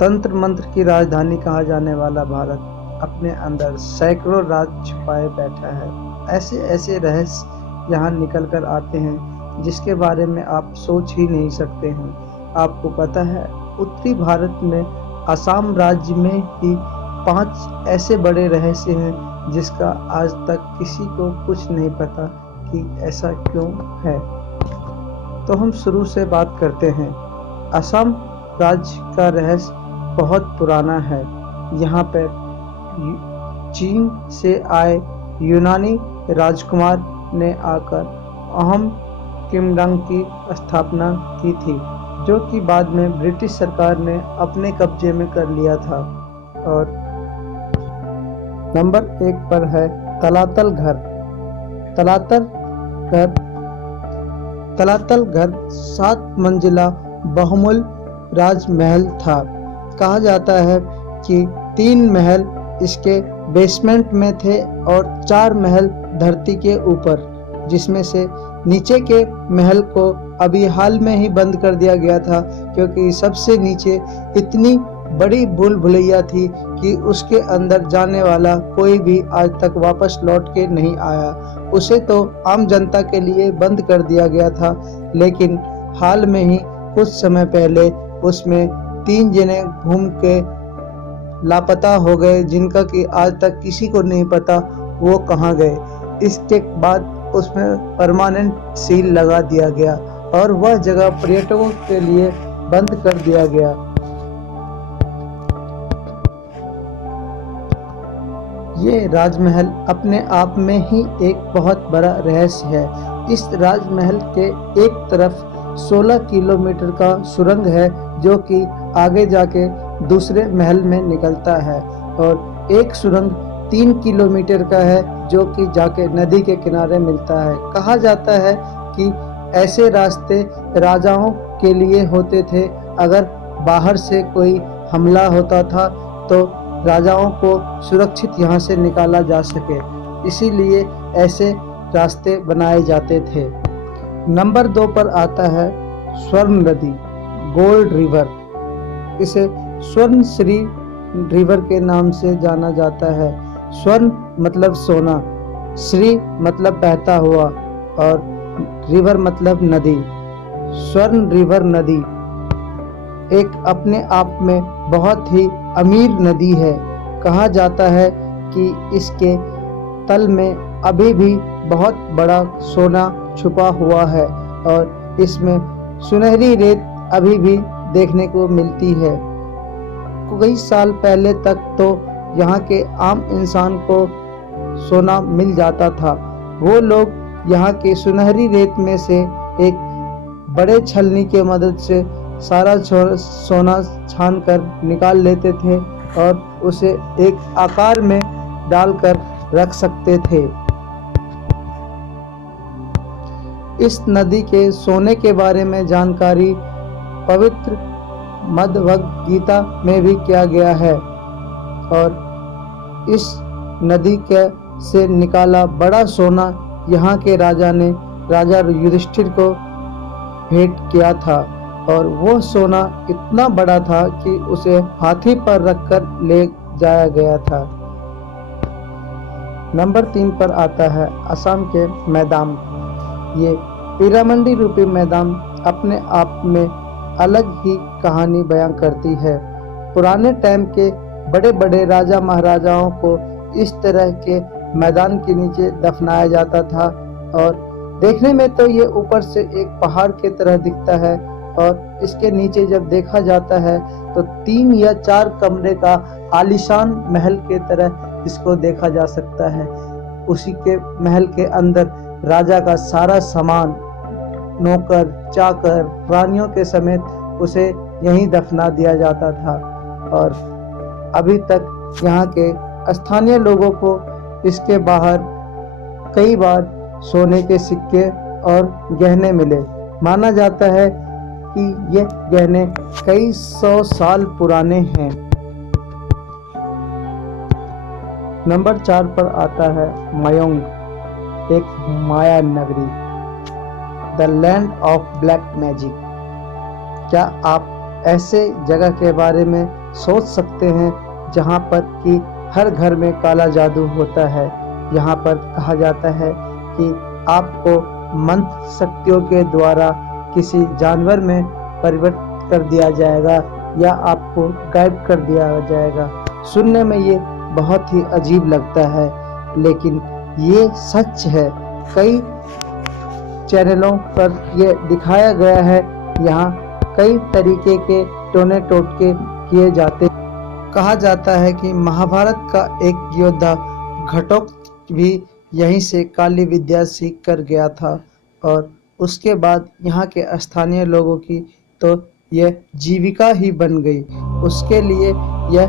तंत्र मंत्र की राजधानी कहा जाने वाला भारत अपने अंदर सैकड़ों राज छुपाए बैठा है। ऐसे ऐसे रहस्य यहाँ निकल कर आते हैं जिसके बारे में आप सोच ही नहीं सकते हैं। आपको पता है, उत्तरी भारत में असम राज्य में ही 5 ऐसे बड़े रहस्य हैं जिसका आज तक किसी को कुछ नहीं पता कि ऐसा क्यों है। तो हम शुरू से बात करते हैं। असम राज्य का रहस्य बहुत पुराना है। यहाँ पर चीन से आए यूनानी राजकुमार ने आकर अहोम किंगडम की स्थापना की थी, जो कि बाद में ब्रिटिश सरकार ने अपने कब्जे में कर लिया था। और नंबर 1 पर है तलातल घर। तलातल घर तलातल घर 7 मंजिला बहुमूल्य राजमहल था। कहा जाता है कि 3 महल इसके बेसमेंट में थे और 4 महल धरती के ऊपर, जिसमें से नीचे के महल को अभी हाल में ही बंद कर दिया गया था, क्योंकि सबसे नीचे इतनी बड़ी भूल भुलैया थी कि उसके अंदर जाने वाला कोई भी आज तक वापस लौट के नहीं आया। उसे तो आम जनता के लिए बंद कर दिया गया था, लेकिन हाल में ही कुछ समय पहले उसमें 3 जने घूम के लापता हो गए, जिनका कि आज तक किसी को नहीं पता वो कहाँ गए। इसके बाद उसमें परमानेंट सील लगा दिया गया और वह जगह पर्यटकों के लिए बंद कर दिया गया। ये राजमहल अपने आप में ही एक बहुत बड़ा रहस्य है। इस राजमहल के एक तरफ 16 किलोमीटर का सुरंग है, जो कि आगे जाके दूसरे महल में निकलता है, और एक सुरंग 3 किलोमीटर का है, जो कि जाके नदी के किनारे मिलता है। कहा जाता है कि ऐसे रास्ते राजाओं के लिए होते थे। अगर बाहर से कोई हमला होता था तो राजाओं को सुरक्षित यहाँ से निकाला जा सके, इसीलिए ऐसे रास्ते बनाए जाते थे। नंबर 2 पर आता है स्वर्ण नदी, गोल्ड रिवर। इसे स्वर्ण श्री रिवर के नाम से जाना जाता है। स्वर्ण मतलब सोना, श्री मतलब बहता हुआ, और रिवर मतलब नदी। स्वर्ण रिवर नदी एक अपने आप में बहुत ही अमीर नदी है। कहा जाता है कि इसके तल में अभी भी बहुत बड़ा सोना छुपा हुआ है, और इसमें सुनहरी रेत अभी भी देखने को मिलती है। कई साल पहले तक तो यहाँ के आम इंसान को सोना मिल जाता था। वो लोग यहाँ के सुनहरी रेत में से एक बड़े छलनी के मदद से सारा सोना छान कर निकाल लेते थे और उसे एक आकार में डालकर रख सकते थे। इस नदी के सोने के बारे में जानकारी पवित्र भगवद गीता में भी किया गया है, और इस नदी के से निकाला बड़ा सोना यहाँ के राजा ने राजा युधिष्ठिर को भेंट किया था, और वो सोना इतना बड़ा था कि उसे हाथी पर रखकर ले जाया गया था। नंबर 3 पर आता है असम के मैदान। ये पीरामंडी रूपी मैदान अपने आप में अलग ही कहानी बयां करती है। पुराने टाइम के बड़े बड़े राजा महाराजाओं को इस तरह के मैदान के नीचे दफनाया जाता था, और देखने में तो ये ऊपर से एक पहाड़ की तरह दिखता है, और इसके नीचे जब देखा जाता है तो 3 या 4 कमरे का आलीशान महल के तरह इसको देखा जा सकता है। उसी के महल के अंदर राजा का सारा सामान, नौकर चाकर, रानियों के समेत उसे यहीं दफना दिया जाता था, और अभी तक यहाँ के स्थानीय लोगों को इसके बाहर कई बार सोने के सिक्के और गहने मिले। माना जाता है कि ये गहने कई 100 साल पुराने हैं। नंबर 4 पर आता है मयोंग, एक माया नगरी, the land of black magic. क्या आप ऐसे जगह के बारे में सोच सकते हैं, जहाँ पर कि हर घर में काला जादू होता है। यहाँ पर कहा जाता है कि आपको मंत्र शक्तियों के द्वारा किसी जानवर में परिवर्तित कर दिया जाएगा या आपको गायब कर दिया जाएगा। सुनने में ये बहुत ही अजीब लगता है, लेकिन ये सच है। कई चैनलों पर ये दिखाया गया है। यहाँ कई तरीके के टोने टोटके किए जाते। कहा जाता है कि महाभारत का एक योद्धा घटोत्कच भी यहीं से काली विद्या सीख कर गया था और उसके बाद यहाँ के स्थानीय लोगों की तो यह जीविका ही बन गई। उसके लिए यह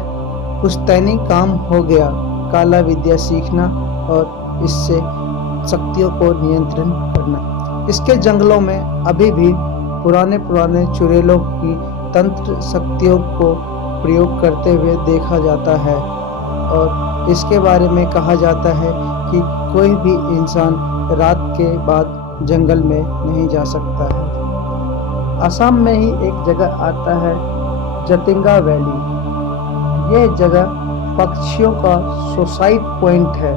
पुश्तैनी काम हो गया, काला विद्या सीखना और इससे शक्तियों को नियंत्रण करना। इसके जंगलों में अभी भी पुराने चुड़ैलों की तंत्र शक्तियों को प्रयोग करते हुए देखा जाता है और इसके बारे में कहा जाता है कि कोई भी इंसान रात के बाद जंगल में नहीं जा सकता है। असम में ही एक जगह आता है जतिंगा वैली। ये जगह पक्षियों का सुसाइड पॉइंट है।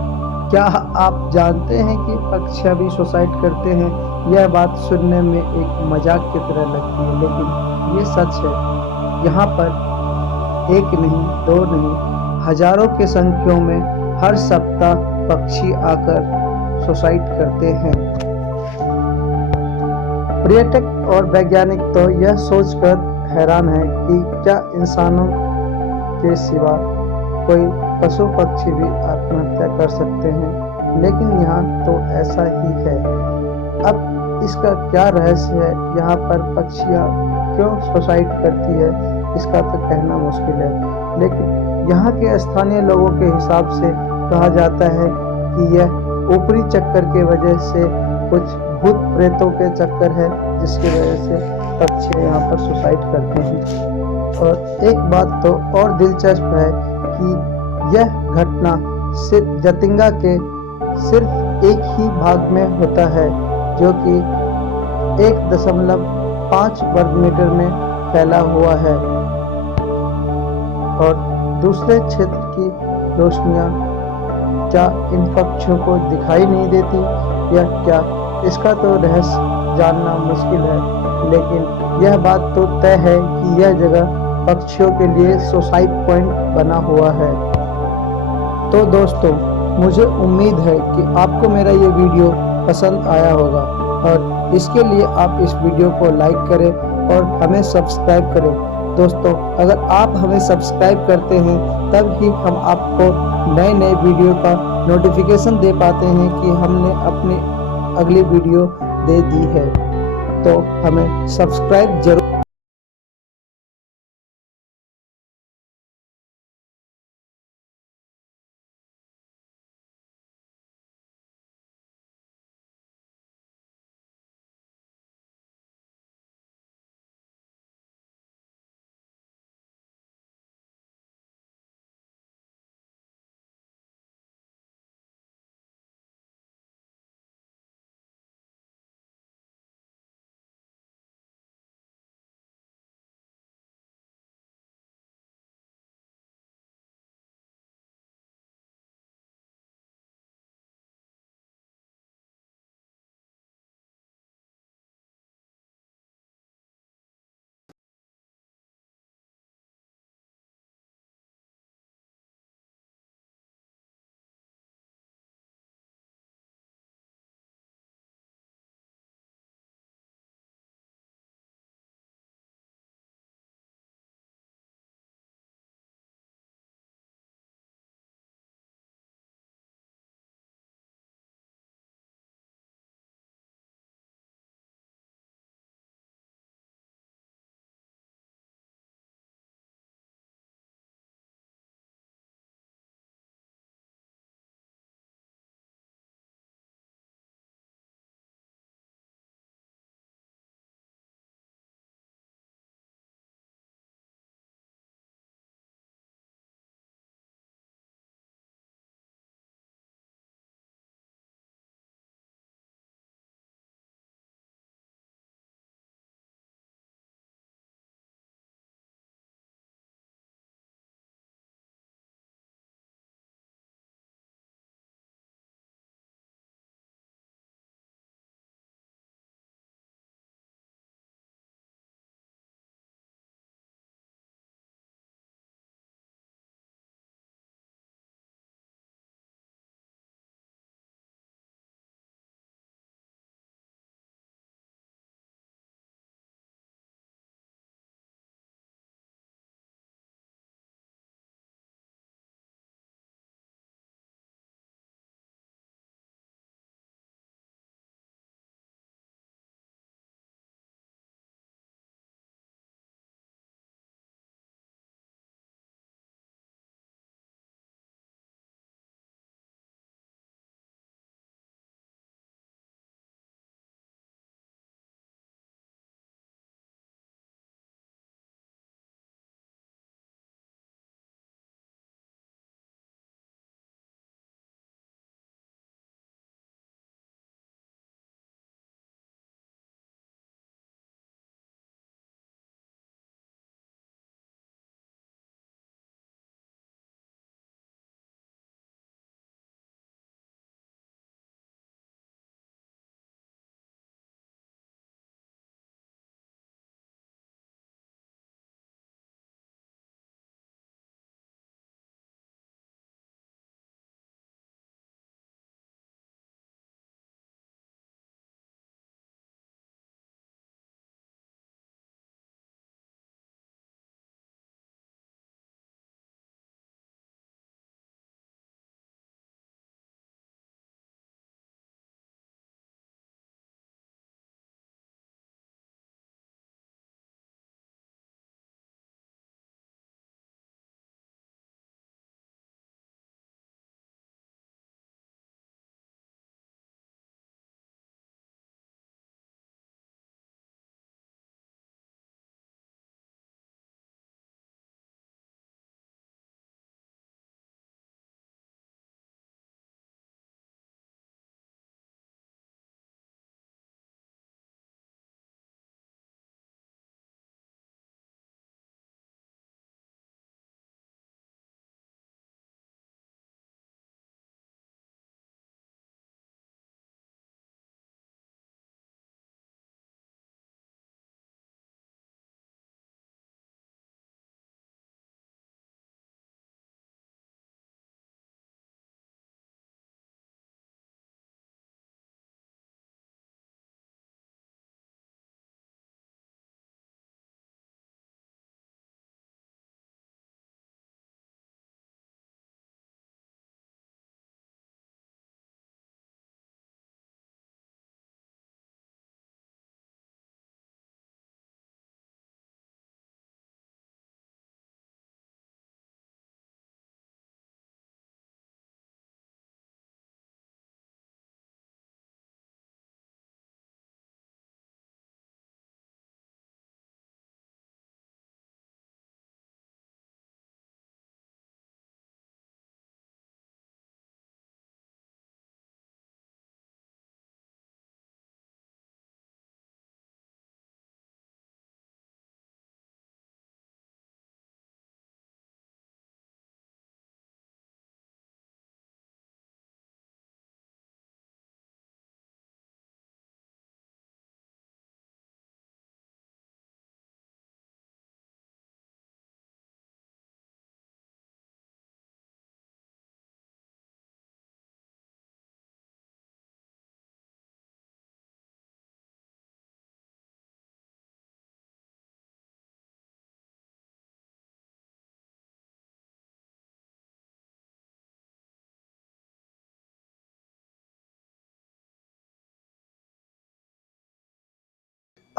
क्या आप जानते हैं कि पक्षी भी सुसाइड करते हैं? यह बात सुनने में एक मजाक की तरह लगती है, लेकिन ये सच है। यहाँ पर एक नहीं, दो नहीं, हजारों की संख्या में हर सप्ताह पक्षी आकर सुसाइड करते हैं। पर्यटक और वैज्ञानिक तो यह सोचकर हैरान है कि क्या इंसानों के सिवा कोई पशु पक्षी भी आत्महत्या कर सकते हैं, लेकिन यहाँ तो ऐसा ही है। अब इसका क्या रहस्य है? यहाँ पर पक्षियाँ क्यों सुसाइड करती है, इसका तो कहना मुश्किल है, लेकिन यहाँ के स्थानीय लोगों के हिसाब से कहा जाता है कि यह ऊपरी चक्कर के वजह से कुछ भूत प्रेतों के चक्कर है, जिसकी वजह से पक्षी यहाँ पर सुसाइड करते हैं। और एक बात तो और दिलचस्प है कि यह घटना सिर्फ जतिंगा के सिर्फ एक ही भाग में होता है, जो कि 1.5 वर्ग मीटर में फैला हुआ है और दूसरे क्षेत्र की रोशनियां क्या इन पक्षियों को दिखाई नहीं देती या क्या, इसका तो रहस्य जानना मुश्किल है, लेकिन यह बात तो तय है कि यह जगह पक्षियों के लिए सुसाइड पॉइंट बना हुआ है। तो दोस्तों, मुझे उम्मीद है कि आपको मेरा ये वीडियो पसंद आया होगा और इसके लिए आप इस वीडियो को लाइक करें और हमें सब्सक्राइब करें। दोस्तों, अगर आप हमें सब्सक्राइब करते हैं तब ही हम आपको नए नए वीडियो का नोटिफिकेशन दे पाते हैं कि हमने अपनी अगली वीडियो दे दी है। तो हमें सब्सक्राइब जरूर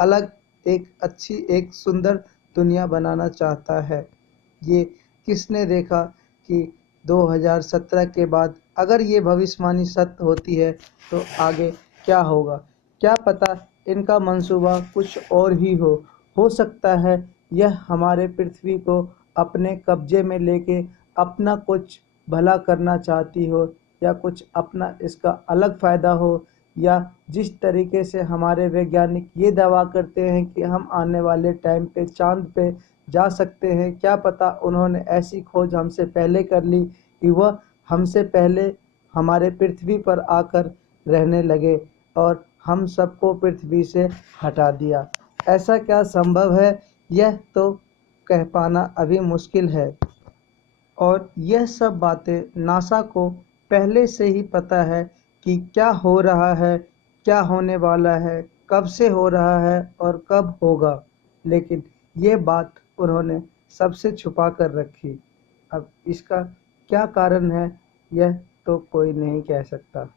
अलग, एक अच्छी, एक सुंदर दुनिया बनाना चाहता है। ये किसने देखा कि 2017 के बाद अगर ये भविष्यवाणी सत्य होती है तो आगे क्या होगा? क्या पता इनका मंसूबा कुछ और ही हो सकता है यह हमारे पृथ्वी को अपने कब्जे में लेके अपना कुछ भला करना चाहती हो, या कुछ अपना इसका अलग फ़ायदा हो, या जिस तरीके से हमारे वैज्ञानिक ये दावा करते हैं कि हम आने वाले टाइम पे चाँद पे जा सकते हैं, क्या पता उन्होंने ऐसी खोज हमसे पहले कर ली कि वह हमसे पहले हमारे पृथ्वी पर आकर रहने लगे और हम सबको पृथ्वी से हटा दिया। ऐसा क्या संभव है? यह तो कह पाना अभी मुश्किल है। और यह सब बातें नासा को पहले से ही पता है कि क्या हो रहा है, क्या होने वाला है, कब से हो रहा है और कब होगा। लेकिन ये बात उन्होंने सबसे छुपा कर रखी। अब इसका क्या कारण है, यह तो कोई नहीं कह सकता।